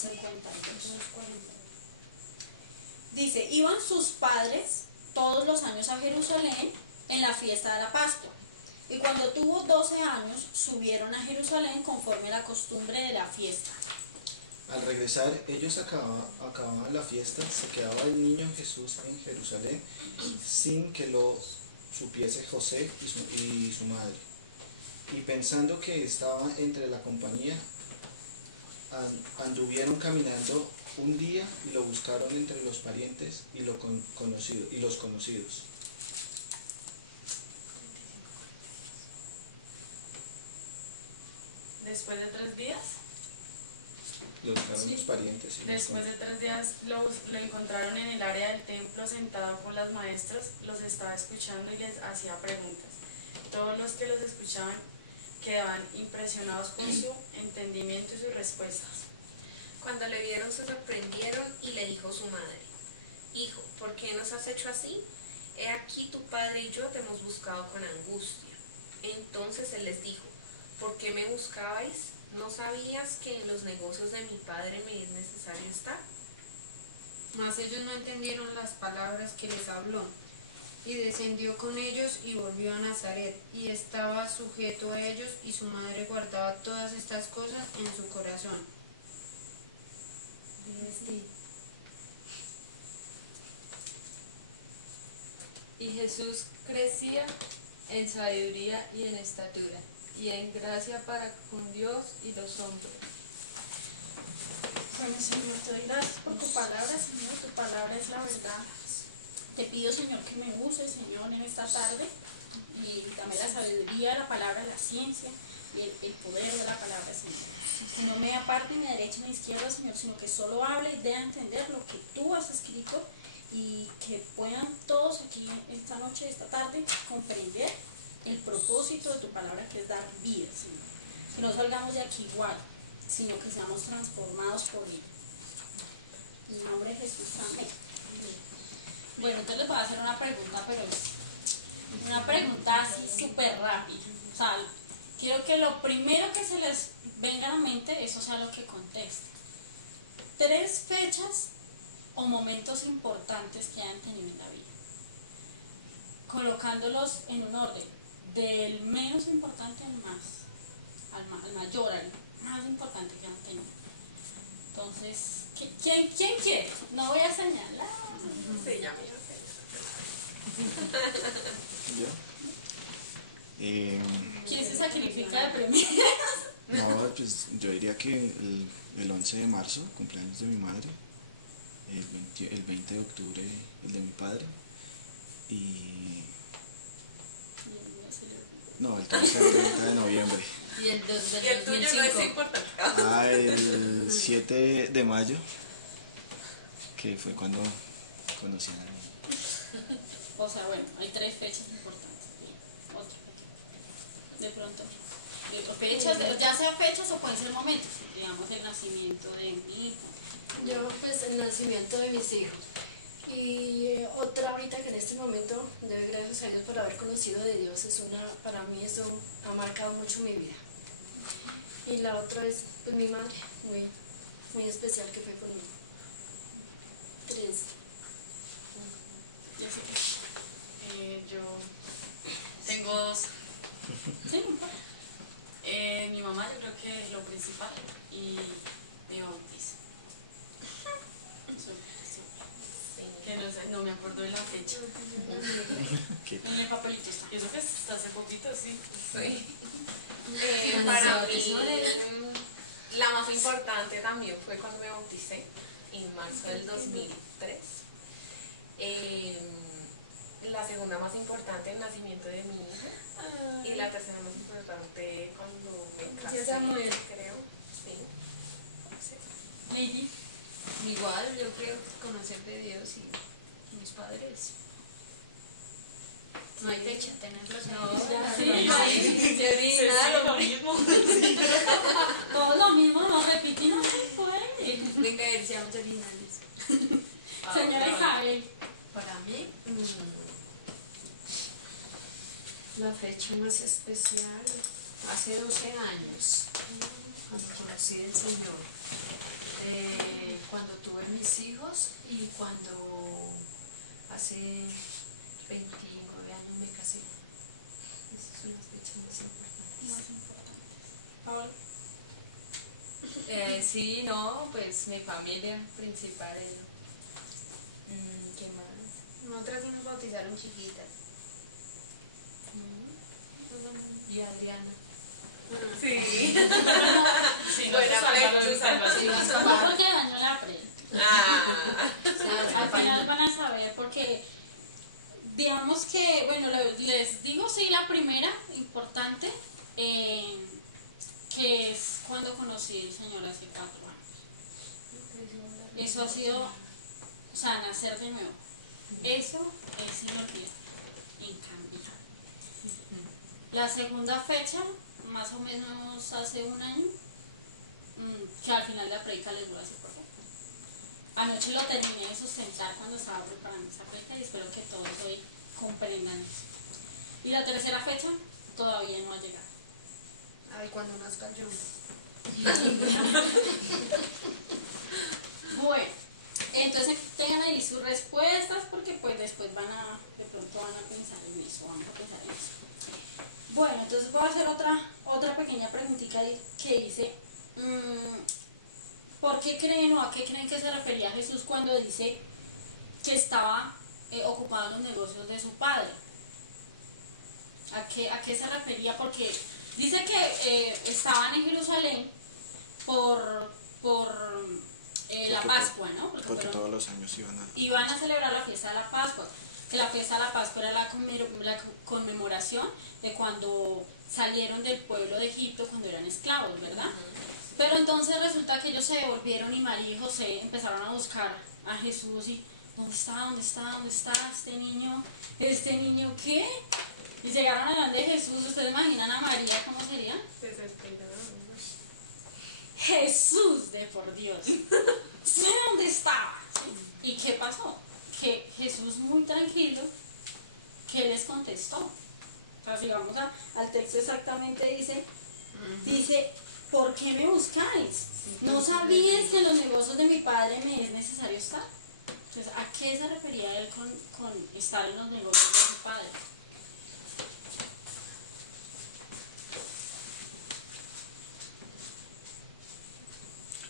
52. Dice, iban sus padres todos los años a Jerusalén en la fiesta de la Pascua. Y cuando tuvo 12 años, subieron a Jerusalén conforme a la costumbre de la fiesta. Al regresar, ellos acababan la fiesta, se quedaba el niño Jesús en Jerusalén sin que lo supiese José y su madre. Y pensando que estaba entre la compañía, anduvieron caminando un día y lo buscaron entre los parientes y los conocidos. Después de 3 días. Lo buscaron los parientes. Después de 3 días lo encontraron en el área del templo sentado con las maestras, los estaba escuchando y les hacía preguntas. Todos los que los escuchaban quedaban impresionados con su entendimiento y sus respuestas. Cuando le vieron se sorprendieron y le dijo su madre: Hijo, ¿por qué nos has hecho así? He aquí tu padre y yo te hemos buscado con angustia. Entonces él les dijo: ¿por qué me buscabais? ¿No sabías que en los negocios de mi padre me es necesario estar? Mas ellos no entendieron las palabras que les habló. Y descendió con ellos y volvió a Nazaret, y estaba sujeto a ellos, y su madre guardaba todas estas cosas en su corazón. Y Jesús crecía en sabiduría y en estatura, y en gracia para con Dios y los hombres. Bueno, Señor, te doy gracias por tu palabra, Señor. Tu palabra es la verdad. Te pido, Señor, que me uses, Señor, en esta tarde, y dame la sabiduría, la palabra, la ciencia y el poder de la palabra, Señor. Que no me aparte ni a derecha ni a izquierda, Señor, sino que solo hable y dé a entender lo que tú has escrito, y que puedan todos aquí esta noche, esta tarde, comprender el propósito de tu palabra, que es dar vida, Señor. Que no salgamos de aquí igual, sino que seamos transformados por él. En el nombre de Jesús, amén. Bueno, entonces les voy a hacer una pregunta, pero es una pregunta así súper rápida. O sea, quiero que lo primero que se les venga a la mente, eso sea lo que conteste. 3 fechas o momentos importantes que hayan tenido en la vida, colocándolos en un orden, del menos importante al mayor, al más importante que han tenido. Entonces, ¿quién quiere? No voy a señalar. Sí, ya me ¿Quién se sacrifica de primero? No, pues yo diría que el 11 de marzo, cumpleaños de mi madre, el 20 de octubre, el de mi padre, y... No, el 30 de noviembre. Y el 2 del Y el tuyo no es importante. El 7 de mayo, que fue cuando conocí a mi... O sea, bueno, hay 3 fechas importantes. Otra. De pronto. Fechas, ya sea fechas o pueden ser momentos. Digamos, el nacimiento de mi hijo. Yo, pues, el nacimiento de mis hijos. Y otra ahorita que en este momento, doy gracias a Dios por haber conocido de Dios, para mí eso ha marcado mucho mi vida. Y la otra es, pues, mi madre, muy especial, que fue conmigo. 3. Yo tengo 2. Sí, Mi mamá, yo creo que es lo principal, y mi bautizo. Que no me acuerdo de la fecha. En el papelito está. Y eso que está hace poquito, sí. Sí. Para mí, la más importante también fue cuando me bauticé, en marzo del 2003. La segunda más importante, el nacimiento de mi hija. Y la tercera más importante, cuando me casé, creo. Sí. Lady. Igual, yo creo que conocer de Dios y mis padres. No hay fecha, tenerlos en lo mismo. Todo lo mismo, no repetimos. Venga, seamos originales. Señora Isabel. Para mí, la fecha más especial, hace 12 años, cuando conocí al Señor. Cuando tuve mis hijos y cuando hace 29 años me casé. Esas son las fechas más importantes. Paola. Sí, no, pues mi familia principal. ¿Qué más? Nosotras sí nos bautizaron chiquitas. Y Adriana. Sí. Sí, Buena pregunta. No porque dañó la pre. Ah. Al final van a saber porque digamos que, bueno, les digo sí la primera importante, que es cuando conocí al Señor hace 4 años. Eso ha sido, o sea, nacer de nuevo. Eso es inolvidable, incambiable. La segunda fecha, más o menos hace 1 año, que al final de la predica les voy a decir por qué. Anoche lo terminé de sustentar cuando estaba preparando esa predica y espero que todos hoy comprendan eso. Y la tercera fecha todavía no ha llegado. Ay, cuando nazca yo. Bueno, entonces tengan ahí sus respuestas porque pues después de pronto van a pensar en eso, vamos a pensar en eso. Bueno, entonces voy a hacer otra pequeña preguntita que dice, ¿por qué creen o a qué creen que se refería Jesús cuando dice que estaba ocupado en los negocios de su padre? ¿A qué se refería? Porque dice que estaban en Jerusalén por la Pascua, ¿no? Porque todos los años iban a celebrar la fiesta de la Pascua. Que la fiesta de la Pascua era la conmemoración de cuando salieron del pueblo de Egipto cuando eran esclavos, ¿verdad? Pero entonces resulta que ellos se devolvieron y María y José empezaron a buscar a Jesús y ¿dónde está este niño? ¿Este niño qué? Y llegaron a donde Jesús. ¿Ustedes imaginan a María cómo sería? Jesús de por Dios. Sé dónde estaba. ¿Y qué pasó? Que Jesús muy tranquilo, que les contestó. O sea, si vamos al texto exactamente dice, ¿por qué me buscáis? ¿No sabíais que en los negocios de mi padre me es necesario estar? Entonces, ¿a qué se refería él con estar en los negocios de su padre?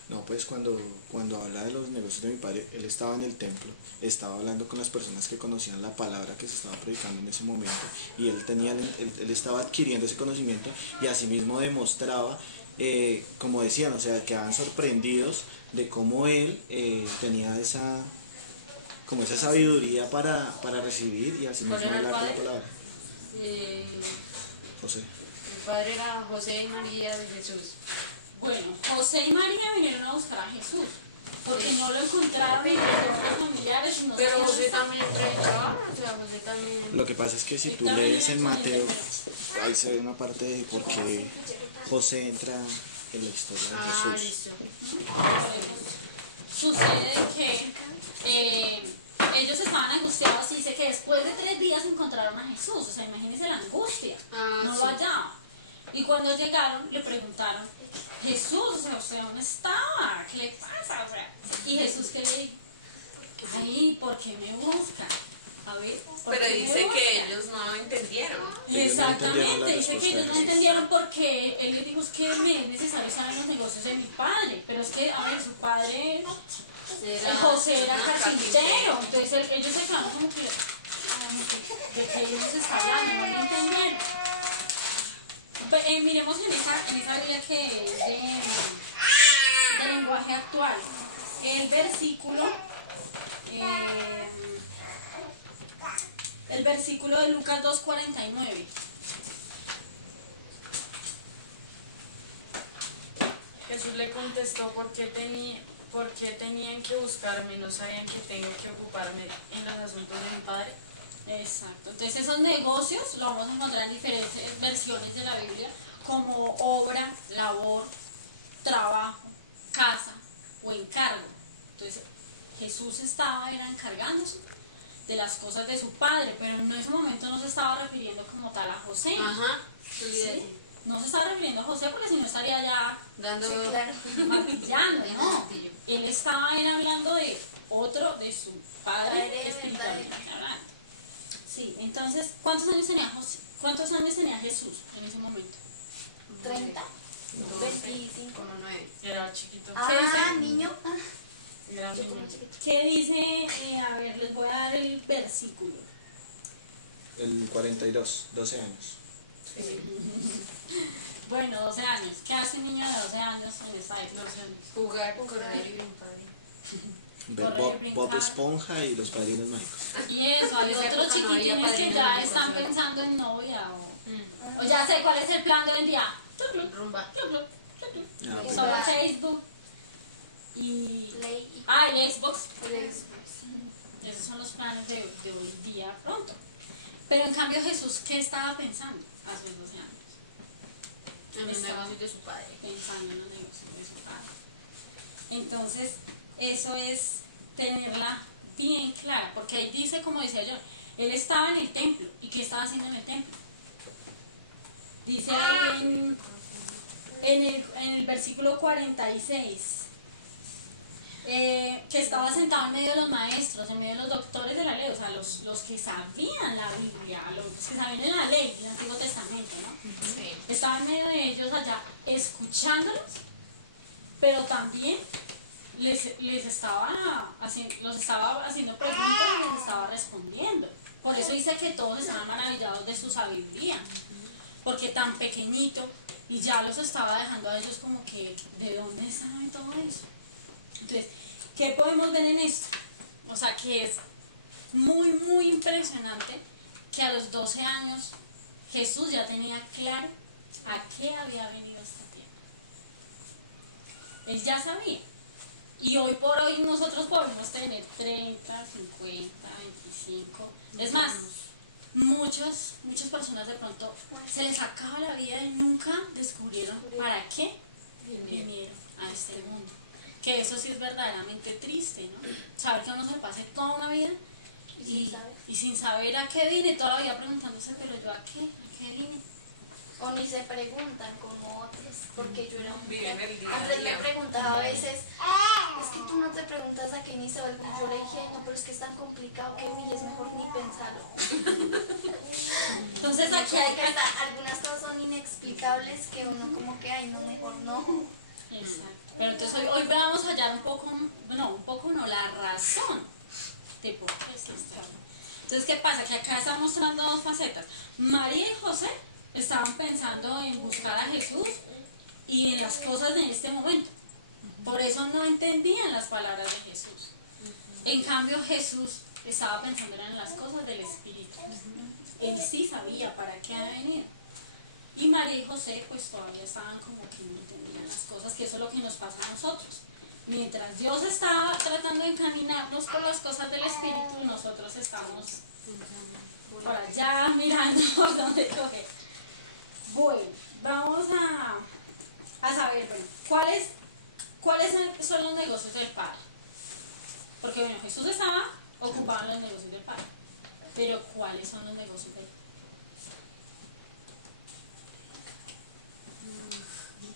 No, pues cuando habla de los negocios de mi padre, él estaba en el templo, estaba hablando con las personas que conocían la palabra que se estaba predicando en ese momento y él estaba adquiriendo ese conocimiento y asimismo demostraba, como decían, o sea, quedaban sorprendidos de cómo él tenía esa sabiduría para recibir y asimismo hablar con la palabra. José. Mi padre era José y María de Jesús. Bueno, José y María vinieron a buscar a Jesús, porque no lo encontraron en los familiares. Y no Pero sabían José dónde también predicaba, o sea, José también... Lo que pasa es que si tú lees en Mateo, ahí se ve una parte de por qué José entra en la historia de Jesús. listo. Sucede que ellos estaban angustiados y dice que después de 3 días encontraron a Jesús. O sea, imagínense la angustia. No lo hallaban. Y cuando llegaron, le preguntaron, Jesús, o sea, ¿usted dónde estaba? ¿Qué le pasa? O sea, y Jesús, ¿qué le dijo? Ay, ¿por qué me buscan? A ver, ¿por Pero qué me dice que buscan? ellos no entendieron. Ellos no entendieron la Exactamente, dice que respuesta ellos de no Jesús. entendieron porque él les dijo es que me es necesario estar en los negocios de mi padre, pero es que, a ver, su padre, José era carpintero, entonces ellos se quedaron como que, ¿de qué ellos se está hablando? No lo entendieron. Miremos en esa Biblia que es de lenguaje actual, el versículo de Lucas 2:49. Jesús le contestó, ¿por qué tenían que buscarme? ¿No sabían que tengo que ocuparme en los asuntos de mi padre? Exacto. Entonces esos negocios lo vamos a encontrar en diferentes versiones de la Biblia, como obra, labor, trabajo, casa o encargo. Entonces Jesús era encargándose de las cosas de su padre, pero en ese momento no se estaba refiriendo como tal a José. Ajá, ¿Sí? No se está refiriendo a José porque si no estaría ya Dando Sí, claro. martillando, ¿no? Él estaba era hablando de otro, de su padre Padre espiritualmente hablando. Sí, entonces, ¿cuántos años tenía José? ¿Cuántos años tenía Jesús en ese momento? 30, 25. como 9. Era chiquito. Ah, niño. Ah, Era yo niño. como chiquito. ¿Qué dice? A ver, les voy a dar el versículo. El 42, 12 años. Bueno, 12 años. ¿Qué hace un niño de 12 años en esta época? Jugar, correr y brincar. Ver Correr, Bob brincar. Esponja y los Padrinos Mágicos. Y eso, hay En esa otros época no había chiquitines que padrinos ya ni están consuelo. pensando en novia o ya sé cuál es el plan de hoy en día. Rumba. Ah, Eso Sobre va. Facebook y... Play y el Xbox. Xbox. Esos son los planes de hoy día pronto. Pero en cambio Jesús, ¿qué estaba pensando hace 12 años? En los negocios de su padre. Pensando en los negocios de su padre. Entonces, eso es tenerla bien clara, porque ahí dice, como decía yo, él estaba en el templo. ¿Y qué estaba haciendo en el templo? Dice en el versículo 46 que estaba sentado en medio de los maestros, en medio de los doctores de la ley, o sea, los que sabían la Biblia, los que sabían la ley del Antiguo Testamento, ¿no? Sí. Estaba en medio de ellos allá escuchándolos, pero también les estaba haciendo, los estaba haciendo preguntas y les estaba respondiendo. Por eso dice que todos estaban maravillados de su sabiduría, porque tan pequeñito y ya los estaba dejando a ellos como que, ¿de dónde sabe todo eso? Entonces, ¿qué podemos ver en esto? O sea, que es muy, muy impresionante que a los 12 años Jesús ya tenía claro a qué había venido a esta tierra. Él ya sabía. Y hoy por hoy nosotros podemos tener 30, 50, 25. Es más, muchas personas de pronto se les acaba la vida y nunca descubrieron para qué vinieron a este mundo. Que eso sí es verdaderamente triste, ¿no? Saber que a uno se le pase toda una vida y sin saber a qué vine, toda la vida preguntándose, pero yo a qué vine. O ni se preguntan como otros, porque yo era un Viven el día a Andrés me día. preguntaba a veces, es que tú no te preguntas a qué inicio algo. Yo le dije, no, pero es que es tan complicado que y es mejor ni pensarlo. Entonces aquí Como hay que hasta algunas cosas son inexplicables que uno como que, ay, no, mejor no. Exacto. Pero entonces hoy vamos a hallar un poco no, la razón de por qué se está. Entonces, ¿qué pasa? Que acá está mostrando dos facetas. María y José estaban pensando en buscar a Jesús y en las cosas de este momento. Por eso no entendían las palabras de Jesús. En cambio, Jesús estaba pensando en las cosas del Espíritu. Él sí sabía para qué había venido. Y María y José pues todavía estaban como que no entendían las cosas, que eso es lo que nos pasa a nosotros. Mientras Dios estaba tratando de encaminarnos por las cosas del Espíritu, nosotros estamos por allá mirando por dónde coger. Bueno, vamos a saber, bueno, ¿cuáles son los negocios del Padre? Porque bueno, Jesús estaba ocupado en los negocios del Padre, pero ¿cuáles son los negocios del Padre?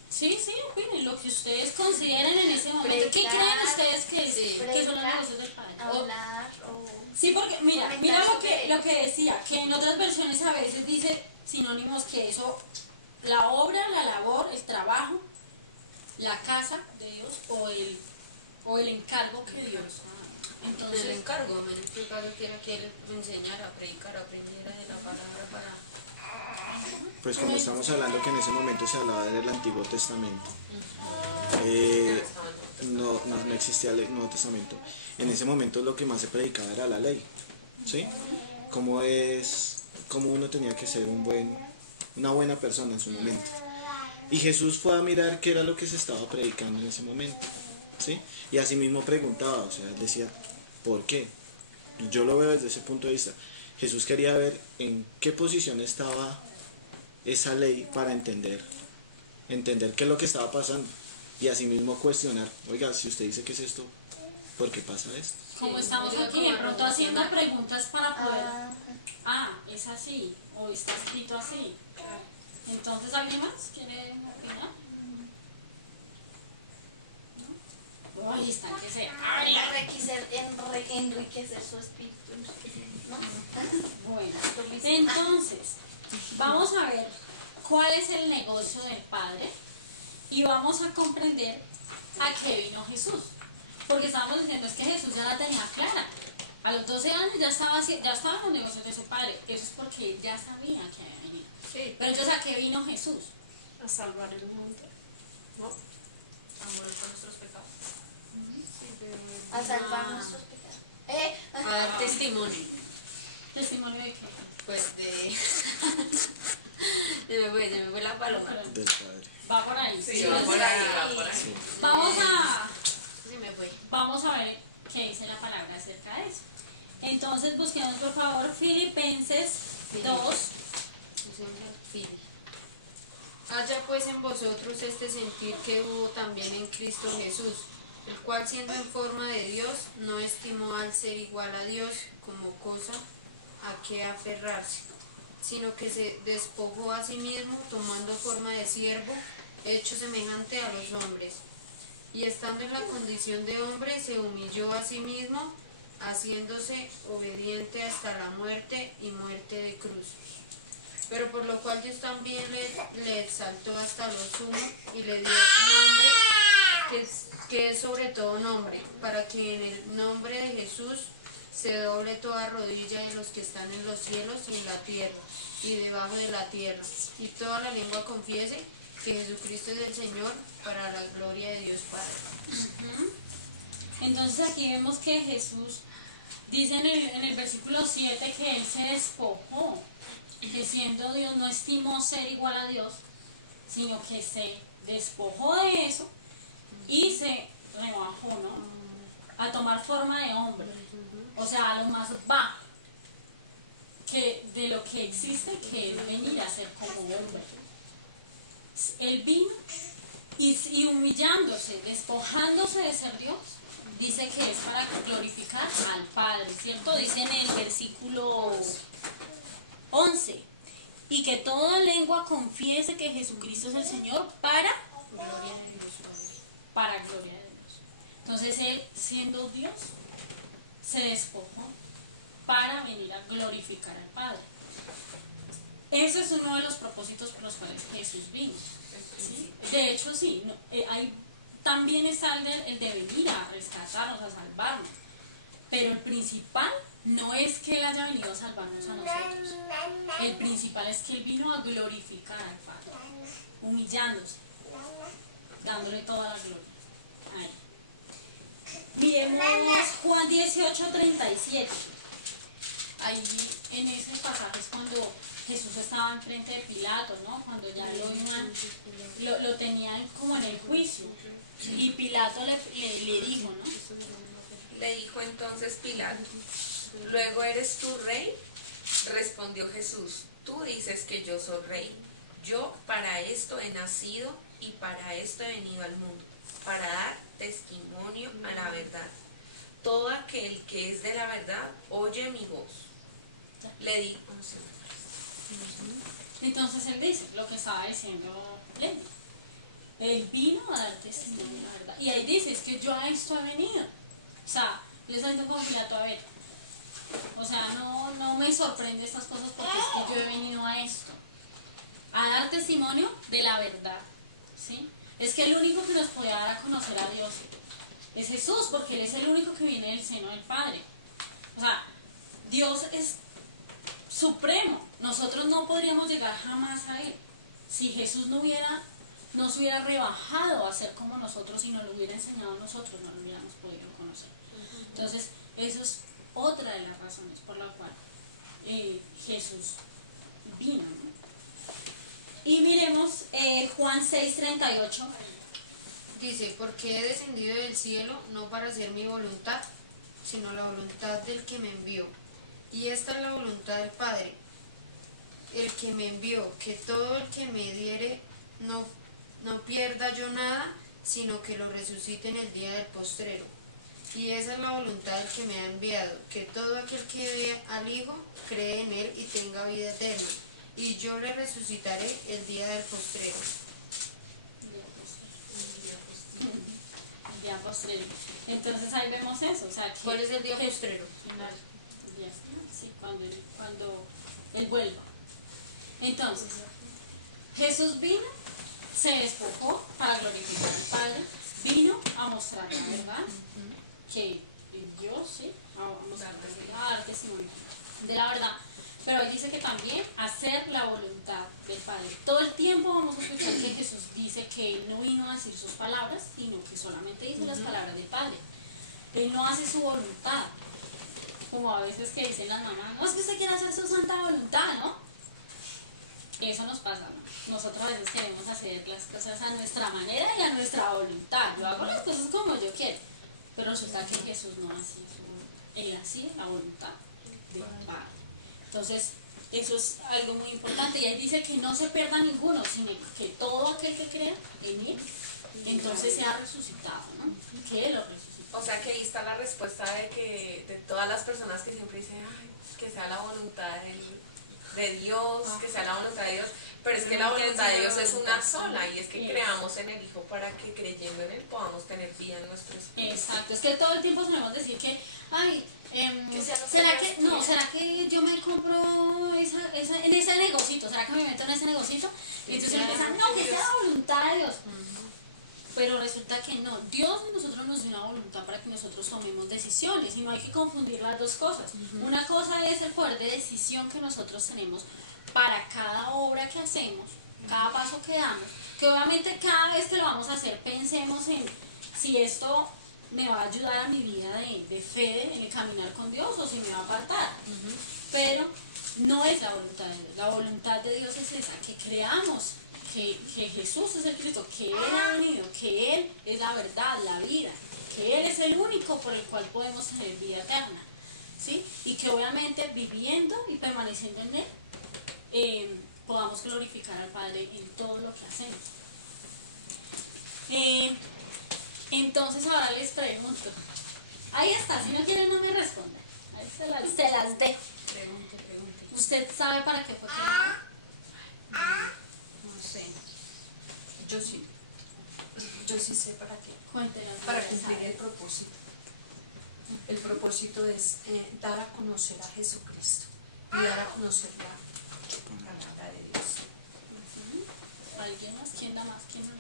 Sí, opinen lo que ustedes consideren en ese momento. ¿Qué Predicar, creen ustedes que son los predicar, negocios del Padre? Hablar o... Sí, porque mira comentar sobre- lo que decía, que en otras versiones a veces dice sinónimos que eso, la obra, la labor, el trabajo, la casa de Dios o el encargo que Dios. Entonces el Entonces, encargo, me explica que era que él enseñara, predicar, aprendiera de la palabra para... Pues como estamos hablando que en ese momento se hablaba del Antiguo Testamento, no existía el Nuevo Testamento. En ese momento lo que más se predicaba era la ley, ¿sí? Cómo uno tenía que ser una buena persona en su momento. Y Jesús fue a mirar qué era lo que se estaba predicando en ese momento, ¿sí? Y así mismo preguntaba, o sea, él decía, ¿por qué? Yo lo veo desde ese punto de vista. Jesús quería ver en qué posición estaba esa ley para entender qué es lo que estaba pasando y asimismo cuestionar, oiga, si usted dice que es esto, ¿por qué pasa esto? como Sí, estamos ayuda aquí como de a pronto haciendo reflexionar. preguntas para poder, Ah, es así, o está escrito así. Entonces, ¿alguien más quiere opinar? ¿No? Ay, está que se habla. Enriquecer su espíritu. ¿No? Bueno, entonces, vamos a ver cuál es el negocio del Padre y vamos a comprender a qué vino Jesús. Porque estábamos diciendo es que Jesús ya la tenía clara. A los 12 años ya estaba en los negocios de su Padre. Eso es porque él ya sabía que había venido. Sí. Pero entonces, ¿a qué vino Jesús? A salvar el mundo. ¿No? A morir por nuestros pecados. A salvar nuestros pecados. A dar testimonio. ¿Testimonio de qué? Pues de... se me fue la paloma. Del Padre. Va por ahí. Sí, va por ahí, va por ahí. Sí. Se me fue. Vamos a ver qué dice la palabra acerca de eso. Entonces busquemos por favor Filipenses 2. Haya pues en vosotros este sentir que hubo también en Cristo Jesús, el cual siendo en forma de Dios, no estimó al ser igual a Dios como cosa a que aferrarse, sino que se despojó a sí mismo, tomando forma de siervo, hecho semejante a los hombres. Y estando en la condición de hombre, se humilló a sí mismo, haciéndose obediente hasta la muerte y muerte de cruz. Pero por lo cual Dios también le exaltó hasta lo sumo y le dio nombre que es sobre todo nombre, para que en el nombre de Jesús se doble toda rodilla de los que están en los cielos y en la tierra y debajo de la tierra, y toda la lengua confiese que Jesucristo es el Señor, para la gloria de Dios Padre. Entonces aquí vemos que Jesús dice en el versículo 7 que Él se despojó, que siendo Dios no estimó ser igual a Dios, sino que se despojó de eso y se rebajó, ¿no? A tomar forma de hombre, o sea, a lo más bajo que de lo que existe, que es venir a ser como hombre. Él vino y humillándose, despojándose de ser Dios, dice que es para glorificar al Padre, ¿cierto? Dice en el versículo 11, y que toda lengua confiese que Jesucristo es el Señor para gloria de Dios. Para gloria de Dios. Entonces Él, siendo Dios, se despojó para venir a glorificar al Padre. Ese es uno de los propósitos por los cuales Jesús vino. ¿Sí? De hecho, sí, también está el de venir a rescatarnos, a salvarnos. Pero el principal no es que Él haya venido a salvarnos a nosotros. El principal es que Él vino a glorificar al Padre, humillándose, dándole toda la gloria a Él. Miremos Juan 18:37. Ahí en ese pasaje es cuando Jesús estaba enfrente de Pilato, ¿no? Cuando ya lo tenían como en el juicio. Y Pilato le dijo, ¿no? Le dijo entonces Pilato: ¿luego eres tú rey? Respondió Jesús: tú dices que yo soy rey. Yo para esto he nacido y para esto he venido al mundo, para dar testimonio a la verdad. Todo aquel que es de la verdad oye mi voz. Le dijo. Entonces Él dice lo que estaba diciendo Lenny. Él vino a dar testimonio de la verdad. Y ahí dice, es que yo a esto he venido. O sea, yo estoy diciendo como Pilato, a ver. O sea, no me sorprende estas cosas porque es que yo he venido a esto. A dar testimonio de la verdad. ¿Sí? Es que el único que nos puede dar a conocer a Dios es Jesús, porque Él es el único que viene del seno del Padre. O sea, Dios es supremo. Nosotros no podríamos llegar jamás a Él si Jesús no se hubiera rebajado a ser como nosotros y nos lo hubiera enseñado a nosotros, no lo hubiéramos podido conocer. Entonces, eso es otra de las razones por la cual Jesús vino, ¿no? Y miremos Juan 6:38. Dice, porque he descendido del cielo no para hacer mi voluntad, sino la voluntad del que me envió. Y esta es la voluntad del Padre, el que me envió, que todo el que me diere no pierda yo nada, sino que lo resucite en el día del postrero. Y esa es la voluntad del que me ha enviado, que todo aquel que ve al Hijo cree en Él y tenga vida eterna, y yo le resucitaré el día del postrero. El día postrero. Entonces ahí vemos eso. O sea, que ¿Cuál es el día que- postrero? el día, sí, cuando Él vuelva. Entonces, Jesús vino, se despojó para glorificar al Padre, vino a mostrar la verdad, que Dios, sí, a dar testimonio de la verdad. Pero él dice que también hacer la voluntad del Padre. Todo el tiempo vamos a escuchar que Jesús dice que Él no vino a decir sus palabras, sino que solamente dice las palabras del Padre. Él no hace su voluntad. Como a veces que dicen las mamás, no es que usted quiere hacer su santa voluntad, ¿no? Eso nos pasa, ¿no? Nosotros a veces queremos hacer las cosas a nuestra manera y a nuestra voluntad. Yo hago las cosas como yo quiero. Pero resulta que Jesús no hacía su, Él hacía la voluntad del Padre. Entonces, eso es algo muy importante. Y ahí dice que no se pierda ninguno, sino que todo aquel que crea en Él, entonces sea resucitado, ¿no? Que Él lo resucitó. O sea que ahí está la respuesta de todas las personas que siempre dicen, ay, que sea la voluntad de Dios, que sea la voluntad de Dios, pero es que la voluntad de Dios es una sola, y es que creamos en el Hijo para que creyendo en Él podamos tener vida en nuestro espíritu. Exacto, es que todo el tiempo solemos decir que, ay, sea lo ¿será que que, Dios no, quiera? será que yo me compro en ese negocito? ¿Será que me meto en ese negocito? Y entonces empiezan, no, que sea la voluntad de Dios. Pero resulta que no, Dios a nosotros nos dio una voluntad para que nosotros tomemos decisiones y no hay que confundir las dos cosas. Una cosa es el poder de decisión que nosotros tenemos para cada obra que hacemos, cada paso que damos, que obviamente cada vez que lo vamos a hacer pensemos en si esto me va a ayudar a mi vida de fe, en el caminar con Dios, o si me va a apartar. Pero no es la voluntad de Dios. La voluntad de Dios es esa, que creamos que Jesús es el Cristo, que Él ha venido, que Él es la verdad, la vida, que Él es el único por el cual podemos tener vida eterna, ¿sí? Y que obviamente viviendo y permaneciendo en Él, podamos glorificar al Padre en todo lo que hacemos. Entonces ahora les pregunto, ahí está, si no quieren no me respondan, ahí se las dejo. Pregunte. ¿Usted sabe para qué fue creado? No sé. Yo sí. Yo sí sé para qué. Cuéntenos. Para ¿sabe? cumplir el propósito. El propósito es dar a conocer a Jesucristo y dar a conocer la palabra de Dios. ¿Alguien más? ¿Quién da más? ¿Quién no?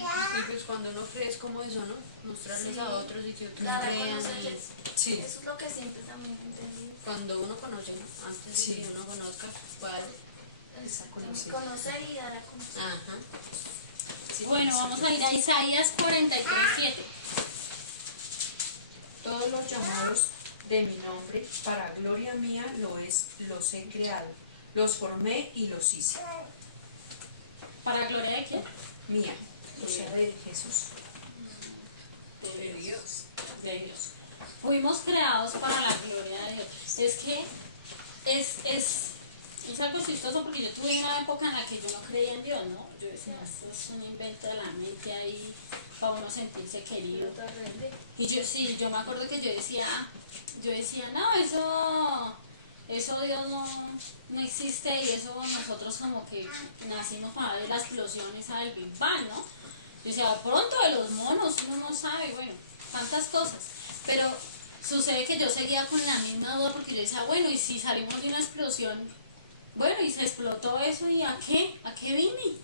Y pues cuando uno cree es como eso, ¿no? Mostrarles Sí. a otros y que otros Dar a crean. conocer. Sí. Eso es lo que siempre también he entendido. Cuando uno conoce, ¿no? Antes de que uno conozca, ¿cuál? Es a conocer. Conocer y dar a conocer. Ajá. Sí, Bueno, conocer. vamos a ir a Isaías 43:7. Todos los llamados de mi nombre, para gloria mía, los he creado. Los formé y los hice. ¿Para gloria de quién? Mía, o sea, de Jesús. De Dios. De Dios. Fuimos creados para la gloria de Dios. Es que es algo chistoso porque yo tuve una época en la que yo no creía en Dios, ¿no? Yo decía, esto es un invento de la mente ahí para uno sentirse querido. Y yo me acuerdo que yo decía, no, eso Dios no existe, y eso nosotros como que nacimos para ver la explosión esa del Big Bang, ¿no? Yo decía, pronto de los monos, uno no sabe, bueno, tantas cosas. Pero sucede que yo seguía con la misma duda porque yo decía, bueno, y si salimos de una explosión, bueno, y se explotó eso, ¿y a qué? ¿A qué vine?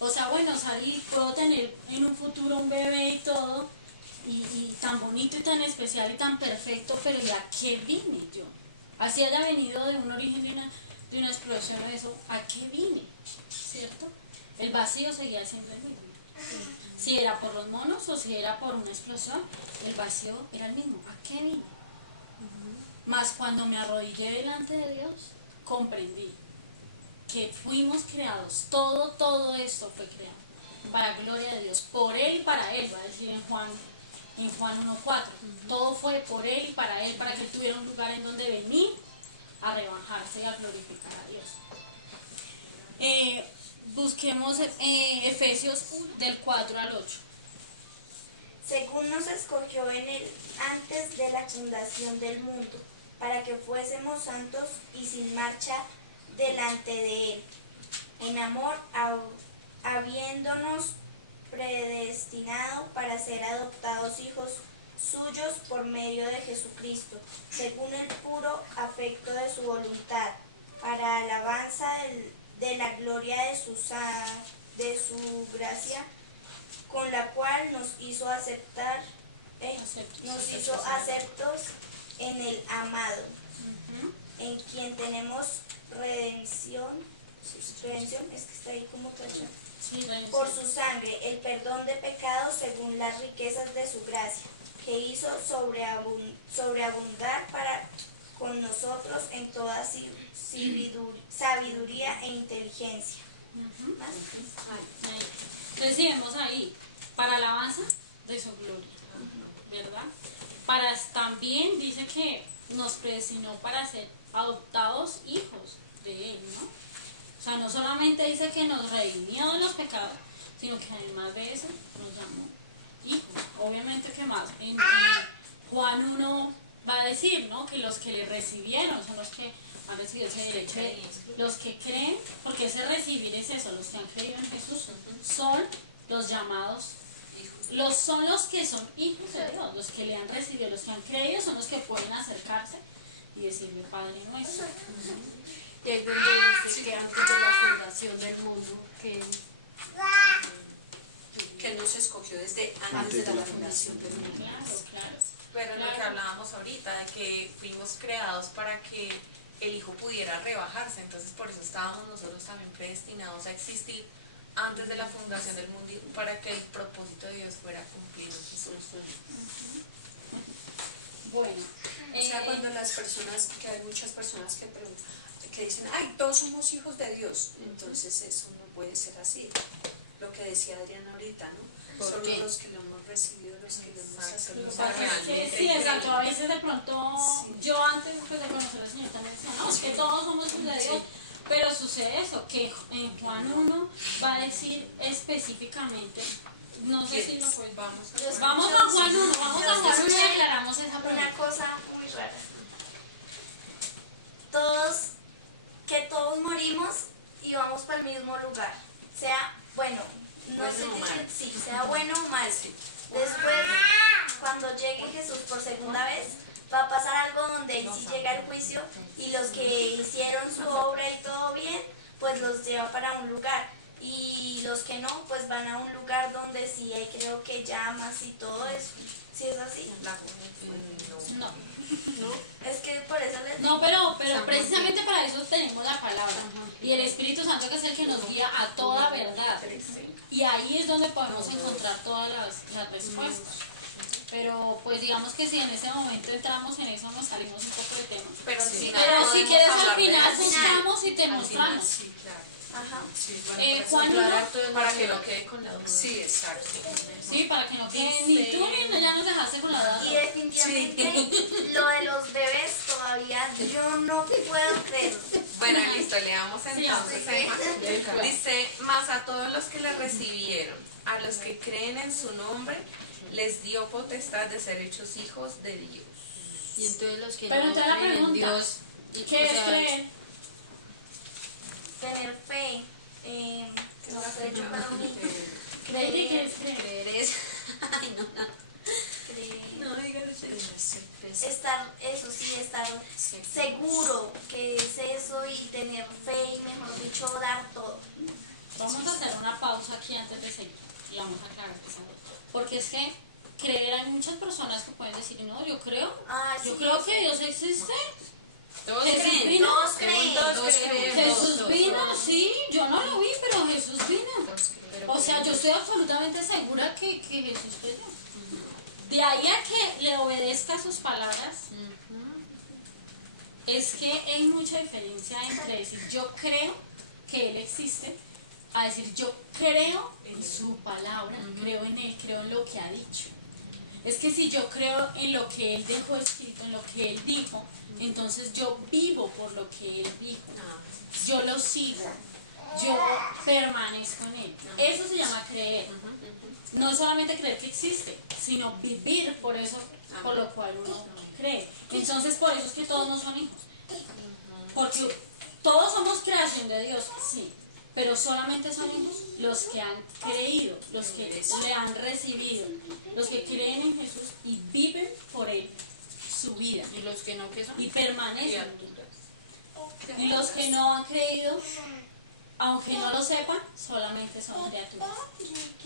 O sea, bueno, salí, puedo tener en un futuro un bebé y todo, y tan bonito y tan especial y tan perfecto, pero ¿y a qué vine yo? Así haya venido de un origen de una explosión o eso, ¿a qué vine? ¿Cierto? El vacío seguía siendo el mismo. Si era por los monos o si era por una explosión, el vacío era el mismo. ¿A qué vine? Más cuando me arrodillé delante de Dios, comprendí que fuimos creados, todo esto fue creado para gloria de Dios, por Él y para Él, va a decir en Juan 1:4. Todo fue por Él y para Él, para que Él tuviera un lugar en donde venir a rebajarse y a glorificar a Dios. Busquemos Efesios del 4 al 8. Según nos escogió en él antes de la fundación del mundo, para que fuésemos santos y sin marcha delante de Él, en amor, habiéndonos predestinado para ser adoptados hijos suyos por medio de Jesucristo, según el puro afecto de su voluntad, para alabanza de la gloria de su gracia, con la cual nos hizo aceptos en el amado, en quien tenemos redención, es que está ahí como tacha, por su sangre, el perdón de pecados según las riquezas de su gracia, que hizo sobreabundar para con nosotros en toda sabiduría e inteligencia. ¿Más? Entonces si vemos ahí, para alabanza de su gloria, ¿verdad? También dice que nos predestinó para ser adoptados hijos de Él, ¿no? O sea, no solamente dice que nos redimió de los pecados, sino que además de eso nos llamó hijos. Obviamente que más. En Juan 1 va a decir, ¿no? Que los que le recibieron son los que han recibido ese derecho, los que creen, porque ese recibir es eso, los que han creído en Jesús son los llamados hijos. Son los que son hijos de Dios, los que le han recibido, los que han creído son los que pueden acercarse y decirle Padre nuestro. Y es donde dice que antes de la fundación del mundo, que Él nos escogió desde antes de la fundación del mundo. Claro. Pero lo que hablábamos ahorita, de que fuimos creados para que el Hijo pudiera rebajarse, entonces por eso estábamos nosotros también predestinados a existir antes de la fundación del mundo, para que el propósito de Dios fuera cumplido en Jesús. Bueno, O sea, cuando las personas, que hay muchas personas que preguntan, que dicen, ay, todos somos hijos de Dios, entonces eso no puede ser así. Lo que decía Adriana ahorita, ¿no? Solo los que lo hemos recibido, los que lo hemos aceptado. sí, exacto. A veces de pronto, yo antes pues, de conocer al Señor también decía, no, es que todos somos hijos de Dios. Pero sucede eso, que en Juan 1 va a decir específicamente, no sé si lo pues vamos a Juan 1, y aclaramos esa pregunta. Una cosa muy rara. Todos morimos y vamos para el mismo lugar. Sea, bueno, no sé si sea bueno o mal. Después, cuando llegue Jesús por segunda vez, va a pasar algo donde ahí sí llega el juicio y los que hicieron su obra y todo bien, pues los lleva para un lugar. Y los que no, pues van a un lugar donde sí hay, creo que llamas y todo eso. ¿Sí es así? No, es que por eso les no, pero precisamente para eso tenemos la palabra y el Espíritu Santo, que es el que nos guía a toda verdad, y ahí es donde podemos encontrar todas las respuestas. Pero pues digamos que si en ese momento entramos en eso nos salimos un poco de tema. Pero si quieres al final buscamos y te mostramos. Sí, claro. Ajá. Sí, Juan 1, para que no quede con la duda. Sí, exacto. sí, para que no quede ni tú ni ya nos dejaste con la duda. Y definitivamente lo de los bebés todavía yo no puedo creer. Bueno, listo, leamos entonces. Dice, más a todos los que le recibieron, a los que creen en su nombre, les dio potestad de ser hechos hijos de Dios. Y entonces los que Pero no te da la creen en pregunta, Dios, ¿qué es creer? Tener fe. No sé, yo para mí. ¿Creer qué es creer? creer es... Ay, no. Creer. Dígalo. Estar seguro que es eso y tener fe y, mejor dicho, dar todo. Vamos a hacer una pausa aquí antes de seguir y vamos a aclarar esa duda. Porque es que creer, hay muchas personas que pueden decir, no, yo creo, yo creo que Dios existe. Jesús vino, Jesús vino, sí, yo no lo vi, pero Jesús vino. O sea, yo estoy absolutamente segura que Jesús vino. De ahí a que le obedezca sus palabras, es que hay mucha diferencia entre decir yo creo que Él existe, a decir yo creo en su palabra, creo en Él, creo en lo que ha dicho. Es que si yo creo en lo que Él dejó escrito, en lo que Él dijo, entonces yo vivo por lo que Él dijo. Yo lo sigo. yo permanezco en Él. Eso se llama creer. No es solamente creer que existe, sino vivir por eso, por lo cual uno cree. Entonces, por eso es que todos no son hijos. Porque todos somos creación de Dios, sí, pero solamente son hijos los que han creído, los que le han recibido, los que creen en Jesús y viven por Él su vida. Y los que no, ¿qué son? Y permanecen. Y los que no han creído, aunque no lo sepan, solamente son criaturas.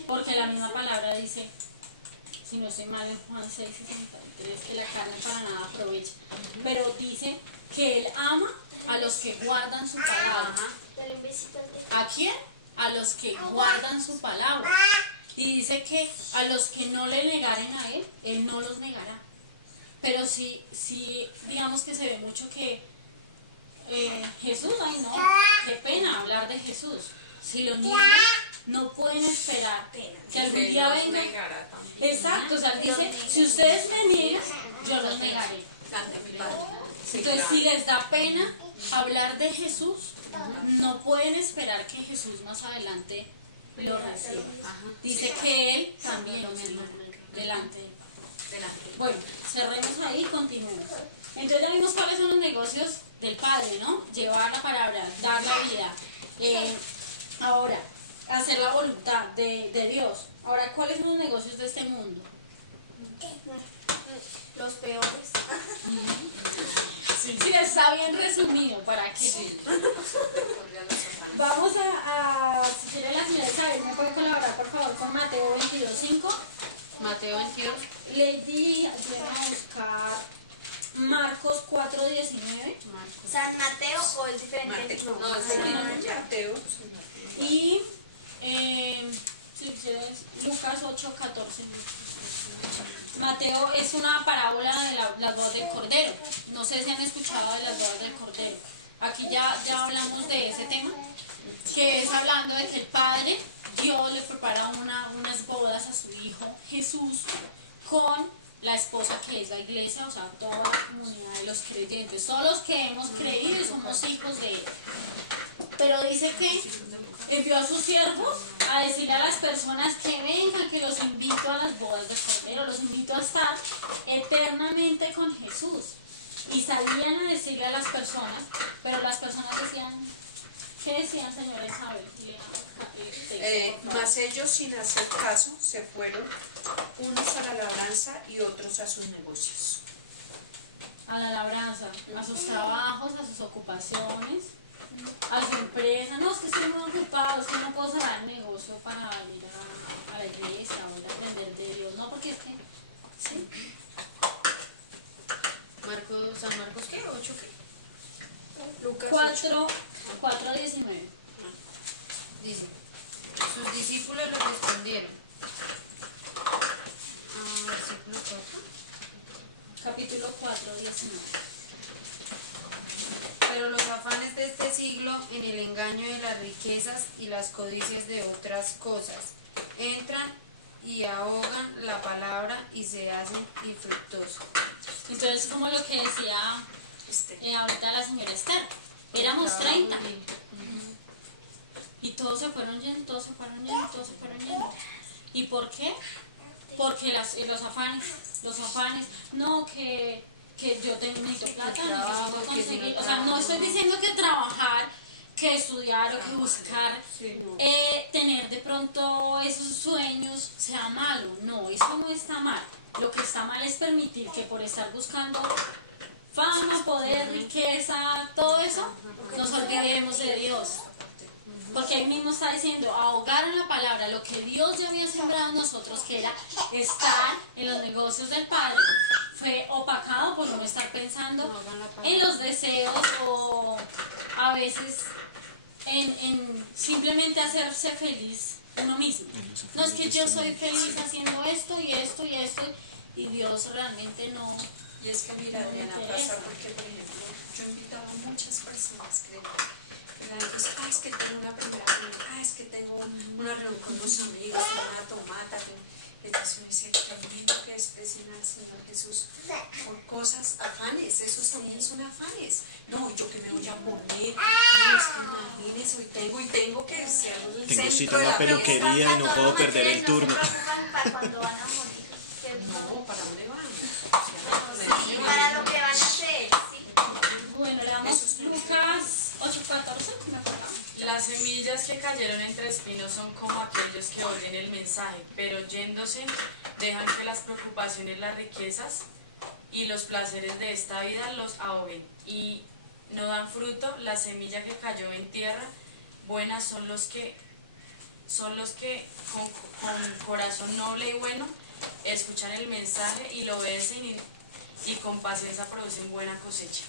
Porque la misma palabra dice, si no estoy mal en Juan 6:63, que la carne para nada aprovecha. Pero dice que Él ama a los que guardan su palabra. Dale un besito al techo. ¿A quién? A los que guardan su palabra. Y dice que a los que no le negaren a Él, Él no los negará. Pero sí, digamos que se ve mucho que Jesús, ay no, qué pena hablar de Jesús. Si lo niegan, no pueden esperar que algún día venga. Exacto, o sea, dice, si ustedes me niegan, yo los negaré. Entonces, si les da pena hablar de Jesús, no pueden esperar que Jesús más adelante lo reciba. Dice que Él también lo mismo, delante de Él. Bueno, cerremos ahí y continuemos. Entonces ya vimos cuáles son los negocios del Padre, ¿no? Llevar la palabra, dar la vida. Ahora, hacer la voluntad de Dios. Ahora, ¿cuáles son los negocios de este mundo? Los peores. Sí, está bien resumido, ¿para qué? Vamos si quiere la señora Isabel, ¿me puede colaborar por favor con Mateo 22:5? Mateo 22. Lady, ayúdenme a buscar Marcos 4:19. San Mateo o el diferente. No, es Mateo. Y si quieres, Lucas 8:14. Mateo es una parábola de las bodas del Cordero. No sé si han escuchado de las bodas del Cordero. Aquí ya hablamos de ese tema, que es hablando de que el Padre, Dios le prepara unas bodas a su Hijo Jesús con la esposa que es la iglesia, o sea, toda la comunidad de los creyentes, todos los que hemos creído y somos hijos de Él. Pero dice que envió a sus siervos a decirle a las personas que vengan, que los invito a las bodas del Cordero, los invito a estar eternamente con Jesús. Y salían a decirle a las personas, pero las personas decían, ¿qué decían, señora Isabel? Mas ellos, sin hacer caso, se fueron, unos a la labranza y otros a sus negocios. A la labranza, a sus trabajos, a sus ocupaciones, a su empresa. No, es que estoy muy ocupado, es que no puedo cerrar el negocio para ir a la iglesia o ir a aprender de Dios. No, porque es que... ¿sí? ¿San Marcos qué? ¿8 qué? Lucas 4:19. Dice, sus discípulos le respondieron. Versículo 4. Capítulo 4:19. Pero los afanes de este siglo, en el engaño de las riquezas y las codicias de otras cosas, entran y ahogan la palabra y se hacen infructuosos. Entonces, como lo que decía ahorita la señora Esther, éramos 30. Y todos se fueron yendo, todos se fueron yendo, todos se fueron yendo. ¿Y por qué? Porque los afanes, no que yo necesito plata, necesito conseguir, o sea, no estoy diciendo que trabajar, que estudiar o que buscar, tener de pronto esos sueños sea malo, no, eso no está mal. Lo que está mal es permitir que por estar buscando fama, poder, riqueza, todo eso, nos olvidemos de Dios. Porque ahí mismo está diciendo, ahogar en la palabra lo que Dios ya había sembrado en nosotros, que era estar en los negocios del Padre, fue opacado por no estar pensando en los deseos o a veces en simplemente hacerse feliz uno mismo. No es que yo soy feliz haciendo esto y esto y esto, y Dios realmente no. Y es que mira, Adriana, pasa porque, por ejemplo, yo he invitado a muchas personas que entonces, es que tengo una primera reunión, es que tengo una reunión con unos amigos, una tomata. Entonces me dice, tremendo que es decir al Señor Jesús por cosas, afanes, esos también son afanes. No, yo que me voy a poner, no, es que eso y tengo que ser el Tengo centro cita de en la la fiesta. peluquería y no puedo perder el turno. No se preocupan para cuando van a morir. No, ¿para dónde van? Sí, para lo que van a hacer, sí. Bueno, le damos Lucas 8:14, ¿me acuerdo? Las semillas que cayeron entre espinos son como aquellos que oyen el mensaje, pero yéndose dejan que las preocupaciones, las riquezas y los placeres de esta vida los ahoguen y no dan fruto. La semilla que cayó en tierra buena son los que con corazón noble y bueno escuchan el mensaje y lo obedecen y con paciencia producen buena cosecha.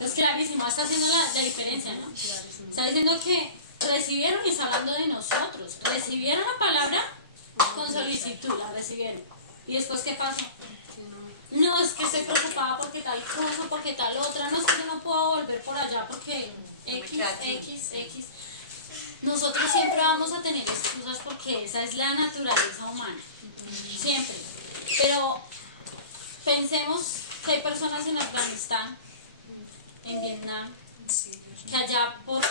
Es clarísimo, está haciendo la diferencia, ¿no? Está diciendo que recibieron y está hablando de nosotros. Recibieron la palabra con solicitud, la recibieron. ¿Y después qué pasó? No, es que estoy preocupada porque tal cosa, porque tal otra. No, es que no puedo volver por allá porque X. Nosotros siempre vamos a tener excusas porque esa es la naturaleza humana. Siempre. Pero pensemos que hay personas en Afganistán, en Vietnam, que allá por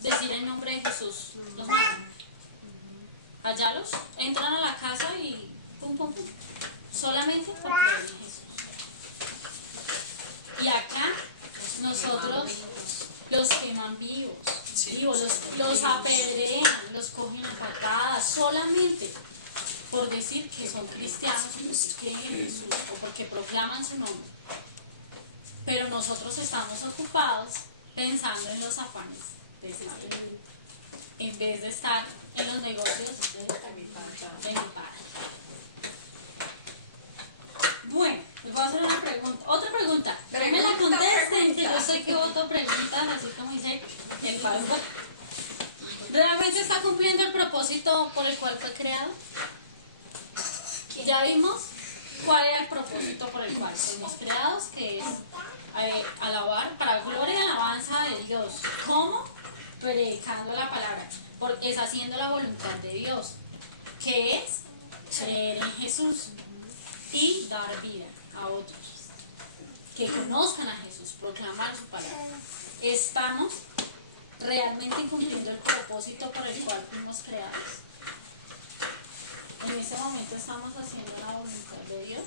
decir el nombre de Jesús los matan. Allá los entran a la casa y pum, pum, pum. Solamente por creer en Jesús. Y acá nosotros los queman vivos, los apedrean, los cogen a patadas, solamente por decir que son cristianos y decir que creen en Jesús o porque proclaman su nombre. Pero nosotros estamos ocupados pensando en los afanes de este mundo, en vez de estar en los negocios de mi padre. Bueno, les voy a hacer una pregunta. Otra pregunta. No me la contesten, que yo sé que voto preguntas, así como dice el pastor. ¿Realmente está cumpliendo el propósito por el cual fue creado? Ya vimos cuál era el propósito por el cual fuimos creados, que es alabar para gloria y alabanza de Dios. ¿Cómo? Predicando la palabra, porque es haciendo la voluntad de Dios, que es creer en Jesús y dar vida a otros, que conozcan a Jesús, proclamar su palabra. ¿Estamos realmente cumpliendo el propósito por el cual fuimos creados? En este momento estamos haciendo la voluntad de Dios,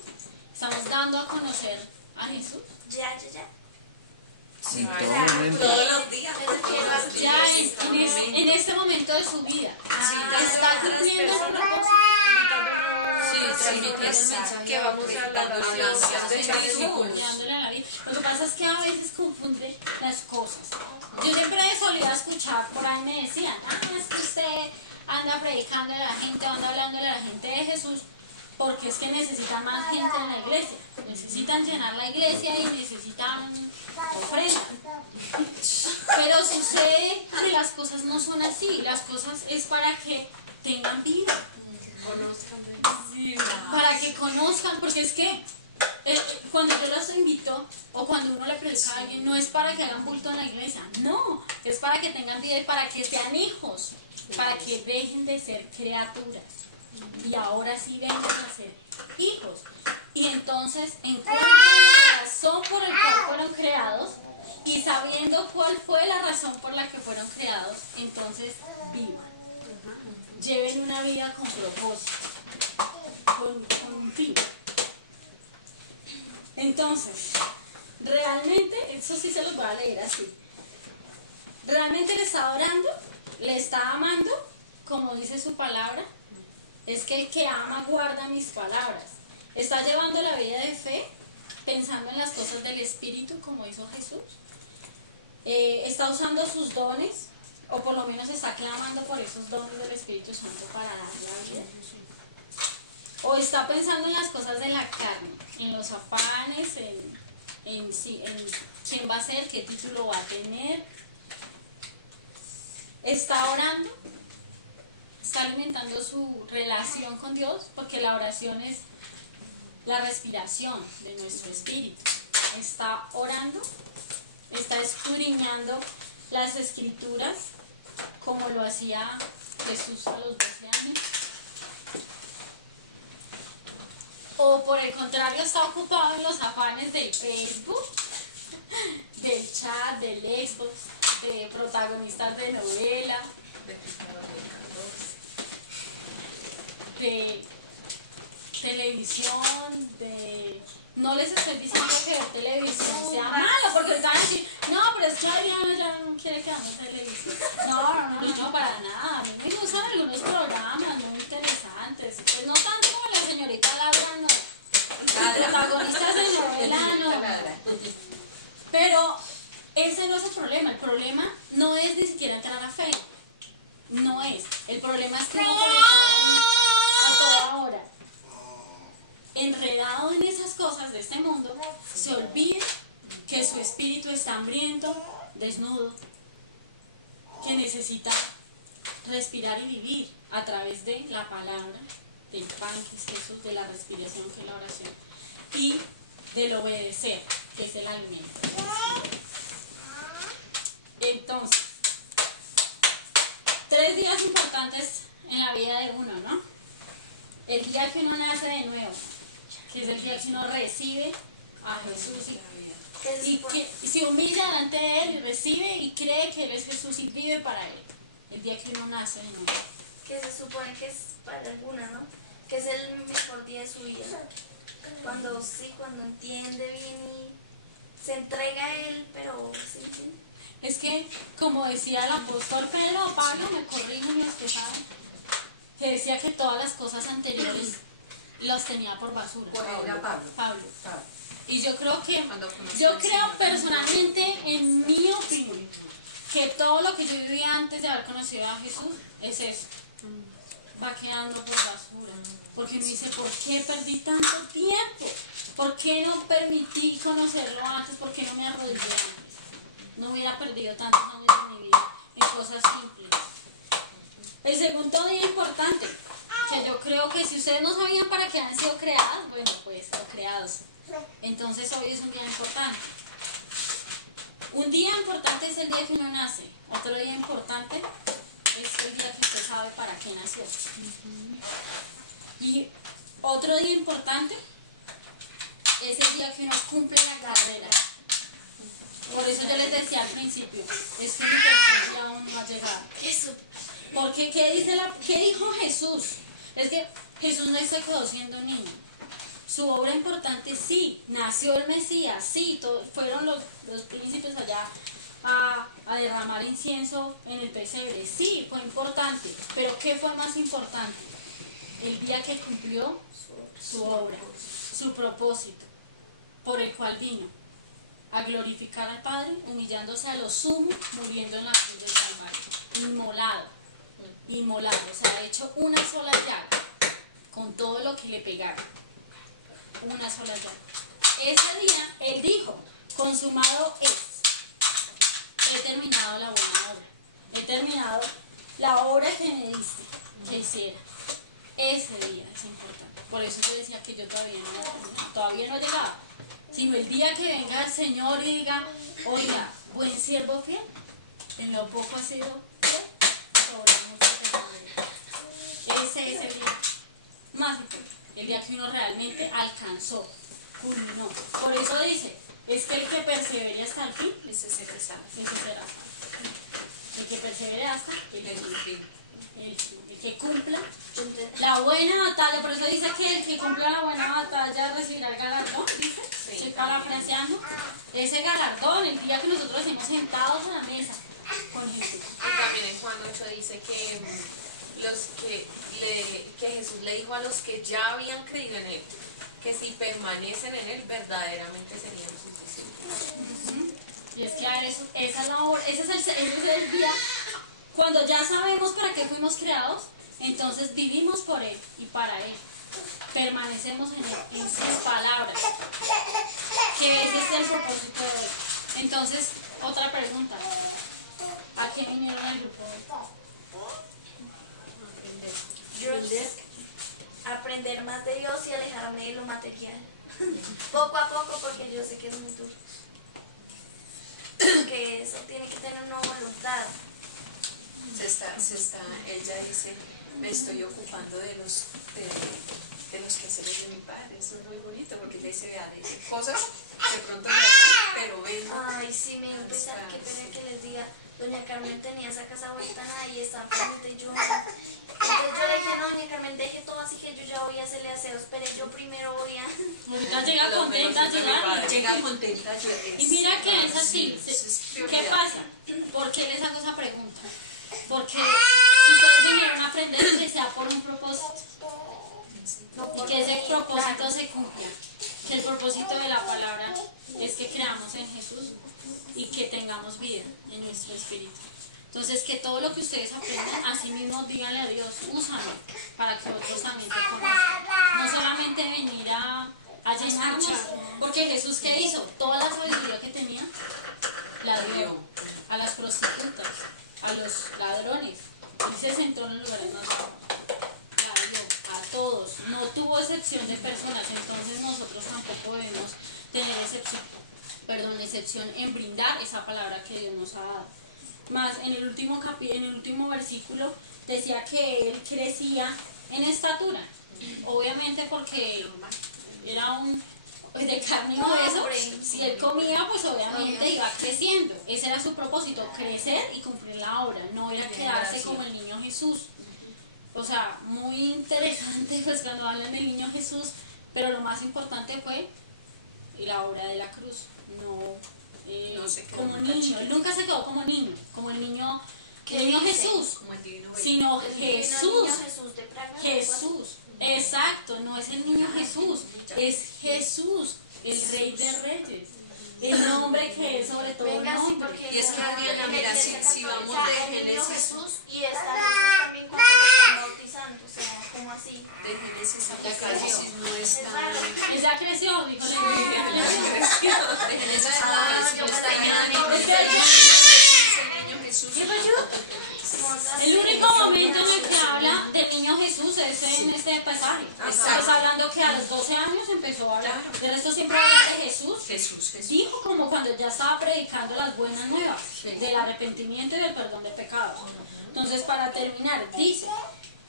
estamos dando a conocer a Jesús. Ya. En todo momento. Todos los días. Ya en este momento de su vida. Está cumpliendo el propósito. Transmitir el mensaje que vamos a la adoración de Jesús. Dándole a la vida. Lo que pasa es que a veces confunde las cosas. Yo siempre solía escuchar, por ahí me decían, es que usted anda predicando a la gente, anda hablándole a la gente de Jesús, porque es que necesitan más gente en la iglesia. Necesitan llenar la iglesia y necesitan ofrenda. Pero sucede que las cosas no son así. Las cosas es para que tengan vida. Para que conozcan, porque es que cuando yo los invito o cuando uno le predica a alguien, no es para que hagan bulto en la iglesia, no, es para que tengan vida y para que sean hijos, para que dejen de ser criaturas y ahora sí vengan a ser hijos. Y entonces encuentren la razón por la cual fueron creados y sabiendo cuál fue la razón por la que fueron creados, entonces vivan. Lleven una vida con propósito, con un fin. Entonces, realmente, eso sí se los voy a leer así. Realmente le está adorando, le está amando, como dice su palabra. Es que el que ama guarda mis palabras. Está llevando la vida de fe, pensando en las cosas del Espíritu, como hizo Jesús. Está usando sus dones, o por lo menos está clamando por esos dones del Espíritu Santo para dar la vida. O está pensando en las cosas de la carne, en los afanes, en quién va a ser, qué título va a tener. Está orando, está alimentando su relación con Dios, porque la oración es la respiración de nuestro espíritu. Está orando, está escudriñando las Escrituras, como lo hacía Jesús a los 12 años. O por el contrario, está ocupado en los afanes del Facebook, del chat, del Xbox, de protagonistas de novela, de televisión, de... No les estoy diciendo que ver televisión sea malo, porque están a decir, no, pero es que Adriana ya no quiere que hagamos televisión. No, para nada. A mí me gustan algunos programas muy interesantes. Pues no tanto como la señorita Laura, no. Protagonistas de novela, no. Pero ese no es el problema. El problema no es ni siquiera entrar a Facebook. No es. El problema es que uno puede estar ahí a toda hora, enredado en esas cosas de este mundo, se olvida que su espíritu está hambriento, desnudo, que necesita respirar y vivir a través de la palabra, del pan que es Jesús, de la respiración que es la oración, y del obedecer, que es el alimento. Entonces, 3 días importantes en la vida de uno, ¿no? El día que uno nace de nuevo, que es el día que uno recibe a Jesús y que se humilla delante de Él y recibe y cree que Él es Jesús y vive para Él. El día que uno nace de nuevo. Que se supone que es para alguna, ¿no? Que es el mejor día de su vida. Cuando entiende bien y se entrega a Él, pero ¿sí entiende? Es que, como decía el apóstol Pedro o Pablo, me corrigen los que saben, que decía que todas las cosas anteriores los tenía por basura. Era Pablo. Y yo creo personalmente, en mi opinión, que todo lo que yo vivía antes de haber conocido a Jesús es eso. Va quedando por basura. Porque me dice, ¿por qué perdí tanto tiempo? ¿Por qué no permití conocerlo antes? ¿Por qué no me arrodillé antes? No hubiera perdido tantos años de mi vida en cosas simples. El segundo día importante, que yo creo que si ustedes no sabían para qué han sido creadas, bueno, pues, o creados. Entonces hoy es un día importante. Un día importante es el día que uno nace. Otro día importante es el día que usted sabe para qué nació. Y otro día importante es el día que uno cumple la carrera. Por eso yo les decía al principio, es que mi perfección aún no ha llegado. Porque ¿qué dijo Jesús? Es que Jesús no se quedó siendo niño. Su obra importante, sí, nació el Mesías, sí, fueron los príncipes allá a derramar incienso en el pesebre, sí, fue importante, pero ¿qué fue más importante? El día que cumplió su obra, su propósito, por el cual vino a glorificar al Padre, humillándose a lo sumo, muriendo en la cruz del Calvario, inmolado, o sea, hecho una sola llaga, con todo lo que le pegaron. Una sola llaga. Ese día Él dijo, consumado es. He terminado la buena obra. He terminado la obra que me diste que hiciera. Ese día es importante. Por eso yo decía que yo todavía no llegaba. Sino el día que venga el Señor y diga, oiga, buen siervo fiel, en lo poco ha sido fiel, sobre mucho te pondré. Ese es el día más importante. El día que uno realmente alcanzó, culminó. Por eso dice, es que el que persevere hasta el fin, ese será salvo. El que persevere hasta el fin. El que cumpla la buena batalla. Por eso dice que el que cumpla la buena batalla recibirá el galardón, dice. Estoy parafraseando. Ese galardón, el día que nosotros estemos sentados a la mesa con Jesús. Y también en Juan 8 dice que que Jesús le dijo a los que ya habían creído en Él, que si permanecen en Él, verdaderamente serían sus discípulos. Y es que a ver, esa es la obra, ese es el día, cuando ya sabemos para qué fuimos creados, entonces vivimos por Él y para Él. Permanecemos en Él, en sus palabras, que ese es el propósito de Él. Entonces, otra pregunta, ¿a qué vinieron al grupo de aprender más de Dios y alejarme de lo material? Poco a poco, porque yo sé que es muy duro. Porque eso tiene que tener una voluntad. Ella dice, me estoy ocupando de los quehaceres de mi padre. Eso es muy bonito, porque ella dice, vea, dice cosas de pronto me atraen, pero ven. Ay, sí, me empezó, qué pena que les diga. Doña Carmen tenía esa casa vuelta nada y estaba pendiente y yo. Entonces yo le dije, no, doña Carmen, deje todo así que yo ya voy a hacerle aseos, pero yo primero voy a. Ahorita llega contenta a ayudar. Llega contenta. Y mira que es así. ¿Qué pasa? ¿Por qué les hago esa pregunta? Porque si ustedes vinieron a aprender, que sea por un propósito. Y que ese propósito se cumpla. Que el propósito de la palabra es que creamos en Jesús y que tengamos vida en nuestro espíritu. Entonces, que todo lo que ustedes aprendan, así mismo díganle a Dios, úsame para que otros también te conozcan. No solamente venir a llenarnos, porque Jesús, ¿qué hizo? Toda la sabiduría que tenía, la dio a las prostitutas, a los ladrones. Él se sentó en los lugares más bajos. La dio a todos. No tuvo excepción de personas. Entonces, nosotros tampoco debemos tener excepción en brindar esa palabra que Dios nos ha dado. Más en el último versículo decía que él crecía en estatura. Obviamente porque era un de carne y hueso. Si él comía, pues obviamente iba creciendo. Ese era su propósito, crecer y cumplir la obra. No era quedarse como el niño Jesús. O sea, muy interesante pues cuando hablan del niño Jesús, pero lo más importante fue la obra de la cruz. No se quedó como niño, él nunca se quedó como niño Jesús, sino Jesús, exacto, no es el niño Jesús, es Jesús, el Rey de Reyes, el nombre que es sobre todo nombre. Y es que Adriana, mira, si vamos de Génesis Jesús y está Jesús también cuando lo están bautizando, o sea, como así. De Génesis a Apocalipsis no está. Ella creció, dijo la iglesia. De Génesis a Apocalipsis no está el niño Jesús. El único momento en el que habla del niño Jesús es en este pasaje. Está hablando que a los 12 años empezó a hablar. De resto siempre habla de Jesús. Dijo como cuando ya estaba predicando las buenas nuevas del arrepentimiento y del perdón de pecados. Entonces, para terminar, dice